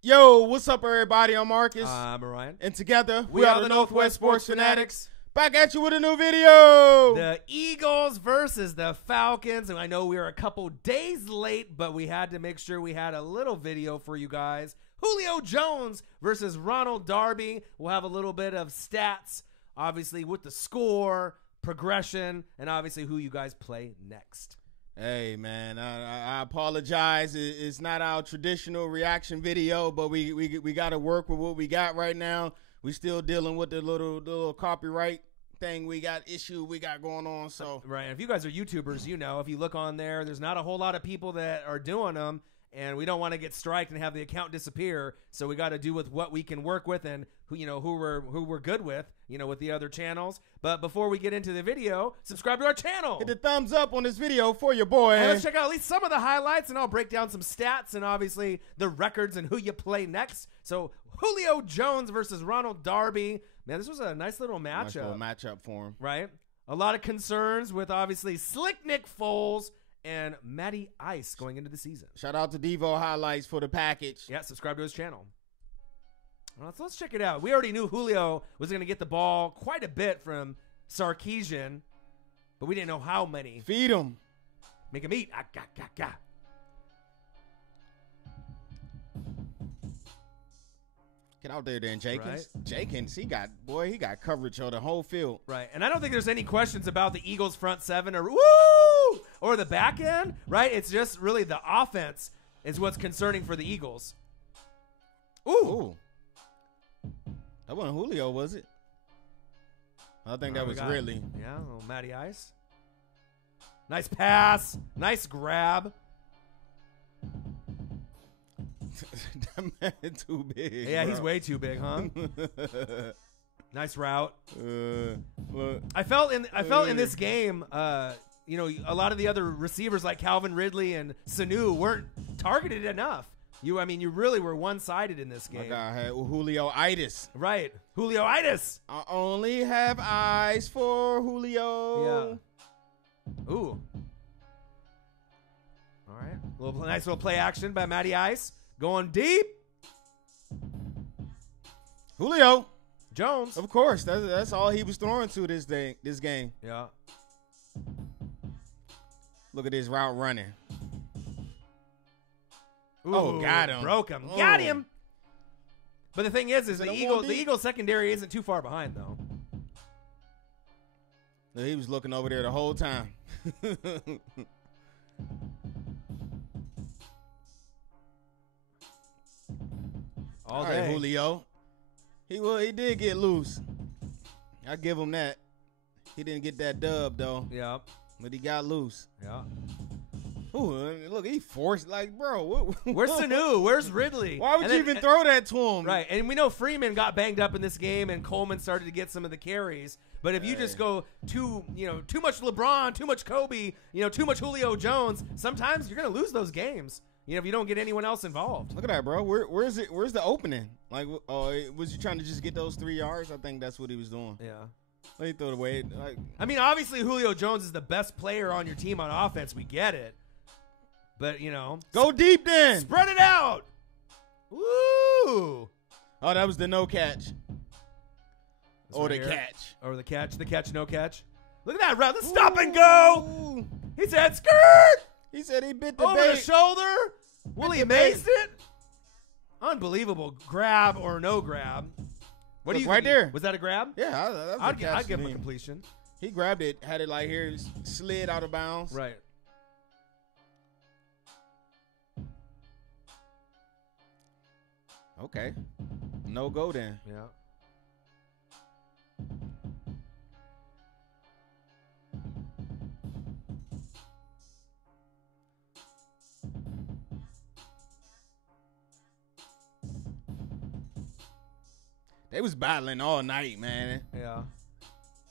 Yo, what's up, everybody? I'm Marcus. I'm Ryan. And together, we are the Northwest Sports Fanatics. Back at you with a new video. The Eagles versus the Falcons. And I know we are a couple days late, but we had to make sure we had a little video for you guys. Julio Jones versus Ronald Darby. We'll have a little bit of stats, obviously, with the score, progression, and obviously who you guys play next. Hey, man, I apologize. It's not our traditional reaction video, but we got to work with what we got right now. We still dealing with the little copyright thing we got going on. So right, if you guys are YouTubers, you know, if you look on there's not a whole lot of people that are doing them, and we don't want to get striked and have the account disappear. So we got to do with what we can work with and who we're good with, with the other channels. But before we get into the video, subscribe to our channel. Hit the thumbs up on this video for your boy. And let's check out at least some of the highlights, and I'll break down some stats and obviously the records and who you play next. So Julio Jones versus Ronald Darby. Man, this was a nice little matchup. Nice little matchup for him. Right? A lot of concerns with obviously Slick Nick Foles and Matty Ice going into the season. Shout out to Devo Highlights for the package. Yeah, subscribe to his channel. Well, so let's check it out. We already knew Julio was going to get the ball quite a bit from Sarkisian, but we didn't know how many. Feed him. Make him eat. Get out there then, Jenkins. Right. Jenkins, he got coverage on the whole field. Right, and I don't think there's any questions about the Eagles' front seven or the back end, right? It's just really the offense is what's concerning for the Eagles. Ooh. That wasn't Julio, was it? I think that was Ridley. Yeah, a little Matty Ice. Nice pass. Nice grab. That man too big. Yeah, bro. He's way too big, huh? Nice route. Look. I felt in this game, a lot of the other receivers like Calvin Ridley and Sanu weren't targeted enough. You really were one-sided in this game. My guy had Julio-itis. Right, Julio-itis. I only have eyes for Julio. Yeah. Ooh. All right. Nice little play action by Matty Ice. Going deep. Julio Jones. Of course. That's all he was throwing to this game. Yeah. Look at this route running. Ooh, oh, got him. Broke him. Oh. Got him. But the thing is the Eagles secondary isn't too far behind, though. He was looking over there the whole time. All right, day. Julio. He did get loose. I give him that. He didn't get that dub though. Yeah. But he got loose. Yeah. Ooh, look, he forced bro. Where's Sanu? Where's Ridley? Why would you even throw that to him? Right, and we know Freeman got banged up in this game, and Coleman started to get some of the carries. But if you just go too much LeBron, too much Kobe, too much Julio Jones, sometimes you're gonna lose those games. If you don't get anyone else involved. Look at that, bro. Where's it? Where's the opening? Was you trying to just get those 3 yards? I think that's what he was doing. Yeah. Let me throw it away. Obviously Julio Jones is the best player on your team on offense. We get it. But, go deep then. Spread it out. Woo! Oh, that was the no catch. Or the catch. Or the catch, no catch. Look at that route. The stop and go. Ooh. He said, skirt. He said he bit the over bait. the shoulder. Willie maced it. Unbelievable grab or no grab. What do you right there? Was that a grab? Yeah, I'd give him a completion. He grabbed it, had it like here, slid out of bounds. Right. Okay. No go then. Yeah. They was battling all night, man. Yeah.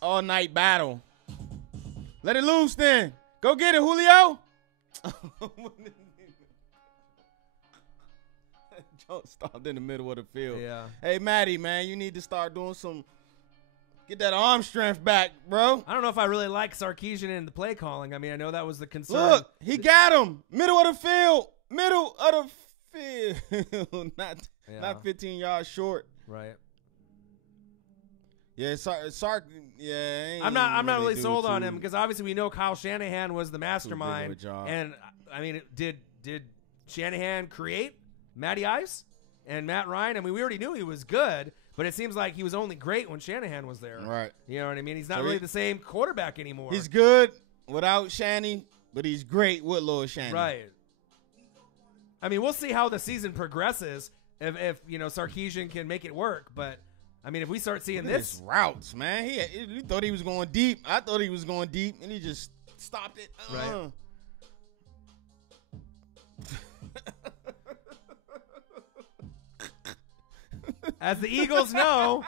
All night battle. Let it loose then. Go get it, Julio. Jones stopped in the middle of the field. Yeah. Hey, Matty, man, you need to start doing get that arm strength back, bro. I don't know if I really like Sarkisian in the play calling. I know that was the concern. Look, he got him. Middle of the field. midfield, not 15 yards short. Right. Yeah, Sark. Yeah, I'm not really sold on him because obviously we know Kyle Shanahan was the mastermind. And I mean, did Shanahan create Matty Ice and Matt Ryan? I mean, we already knew he was good, but it seems like he was only great when Shanahan was there. Right. You know what I mean? He's not really the same quarterback anymore. He's good without Shanny, but he's great with Lil Shanny. Right. I mean, we'll see how the season progresses if Sarkisian can make it work, but. I mean, if we start seeing this routes, man, he thought he was going deep. I thought he was going deep, and he just stopped it. Right. As the Eagles know,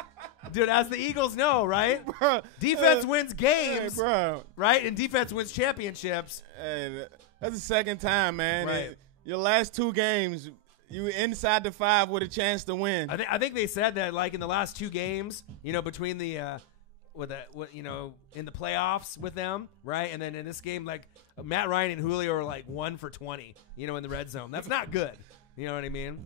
dude. As the Eagles know, right? Bruh, defense wins games, hey, right? And defense wins championships. Hey, that's the second time, man. Right. Your last 2 games. You were inside the 5 with a chance to win. I think they said that like in the last 2 games, between the in the playoffs with them, right? And then in this game, like Matt Ryan and Julio are like 1 for 20, in the red zone. That's not good. You know what I mean?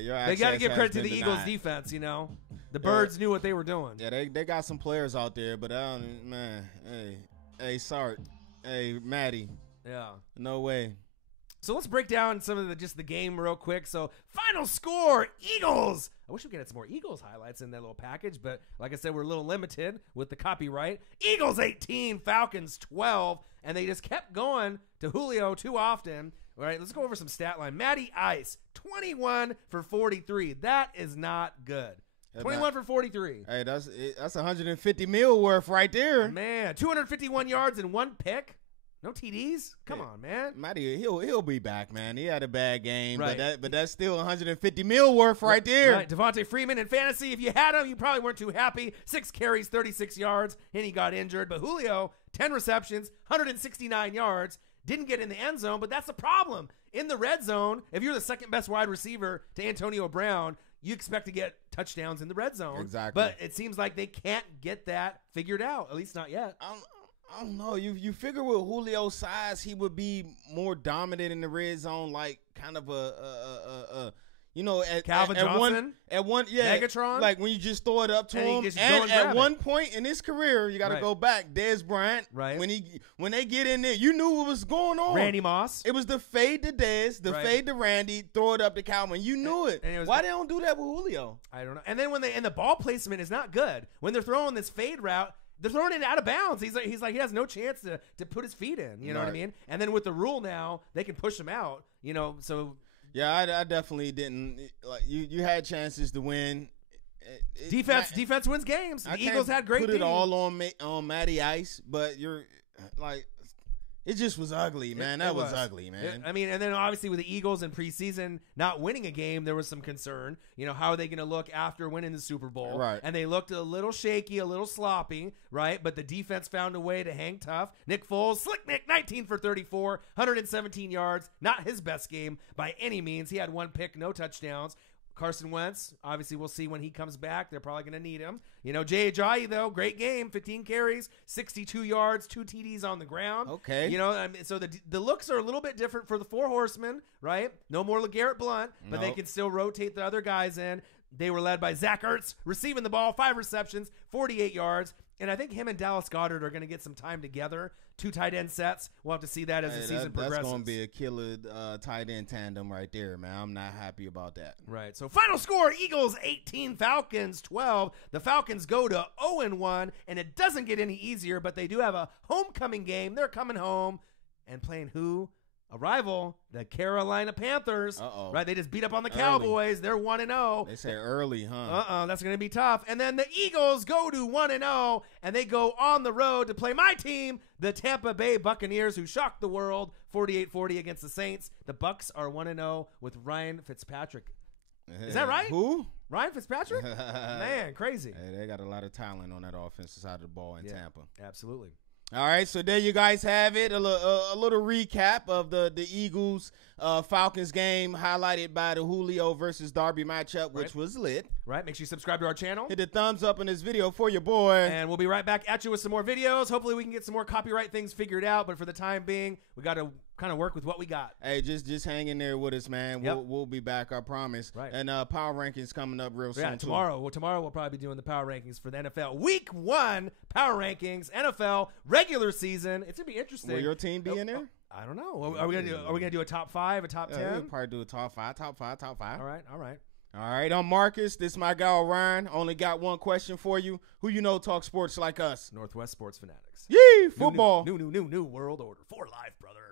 Yeah, they got to give credit to the Eagles defense. The Birds knew what they were doing. Yeah, they got some players out there, but man, hey, Sark, hey, Matty, yeah, no way. So let's break down some of the game real quick. So final score, Eagles. I wish we could get some more Eagles highlights in that little package, but like I said, we're a little limited with the copyright. Eagles 18, Falcons 12, and they just kept going to Julio too often. All right, let's go over some stat line. Matty Ice, 21 for 43. That is not good. 21 for 43. Hey, that's 150 mil worth right there. Man, 251 yards and 1 pick. No TDs? Come on, man. Matty, he'll be back, man. He had a bad game, right. but that's still 150 mil worth right there. Right. Devontae Freeman in fantasy, if you had him, you probably weren't too happy. 6 carries, 36 yards, and he got injured. But Julio, 10 receptions, 169 yards, didn't get in the end zone, but that's the problem. In the red zone, if you're the second best wide receiver to Antonio Brown, you expect to get touchdowns in the red zone. Exactly. But it seems like they can't get that figured out, at least not yet. I don't know. You figure with Julio's size, he would be more dominant in the red zone, like kind of Calvin Johnson at one, Megatron, like when you just throw it up to him. And at one point in his career, you got to go back. Dez Bryant, right? When they get in there, you knew what was going on. Randy Moss. It was the fade to Dez, the fade to Randy, throw it up to Calvin. You knew it. Why they don't do that with Julio? I don't know. And then and the ball placement is not good when they're throwing this fade route. They're throwing it out of bounds. He's like he has no chance to put his feet in. You know what I mean? And then with the rule now, they can push him out. So yeah, I definitely didn't. Like you had chances to win. Defense wins games. The Eagles had great. Put it all on Matty Ice, but you're like. It just was ugly, man. That was ugly, man. I mean, and then obviously with the Eagles in preseason not winning a game, there was some concern. How are they going to look after winning the Super Bowl? Right. And they looked a little shaky, a little sloppy, right? But the defense found a way to hang tough. Nick Foles, Slick Nick, 19 for 34, 117 yards. Not his best game by any means. He had 1 pick, no touchdowns. Carson Wentz, obviously we'll see when he comes back. They're probably going to need him. Jay Ajayi, though, great game. 15 carries, 62 yards, 2 TDs on the ground. Okay. So the looks are a little bit different for the 4 horsemen, right? No more LeGarrette Blount, but they can still rotate the other guys in. They were led by Zach Ertz, receiving the ball, 5 receptions, 48 yards. And I think him and Dallas Goedert are going to get some time together. 2 tight end sets. We'll have to see that as the season progresses. That's going to be a killer tight end tandem right there, man. I'm not happy about that. Right. So final score, Eagles 18, Falcons 12. The Falcons go to 0-1, and it doesn't get any easier, but they do have a homecoming game. They're coming home and playing who? A rival, the Carolina Panthers. Uh-oh. Right? They just beat up on the Cowboys. They're 1-0. They say early, huh? That's going to be tough. And then the Eagles go to 1-0, and they go on the road to play my team, the Tampa Bay Buccaneers, who shocked the world 48-40 against the Saints. The Bucs are 1-0 with Ryan Fitzpatrick. Is that right? Who? Ryan Fitzpatrick? Man, crazy. Hey, they got a lot of talent on that offensive side of the ball in Tampa. Absolutely. All right, so there you guys have it. A little recap of the Eagles Falcons game, highlighted by the Julio versus Darby matchup, which was lit. Right. Make sure you subscribe to our channel. Hit the thumbs up in this video for your boy. And we'll be right back at you with some more videos. Hopefully we can get some more copyright things figured out. But for the time being, we got to kind of work with what we got. Hey, just hang in there with us, man. Yep. We'll be back, I promise. Right. And power rankings coming up real soon. Yeah, tomorrow. Well, tomorrow we'll probably be doing the power rankings for the NFL. Week 1 power rankings, NFL regular season. It's gonna be interesting. Will your team be in there? I don't know. Are we gonna do a top 5, a top 10? We'll probably do a top five. All right. All right, I'm Marcus. This is my guy Orion. Only got one question for you. Who you know talk sports like us? Northwest Sports Fanatics. Yee, football. New world order for life, brother.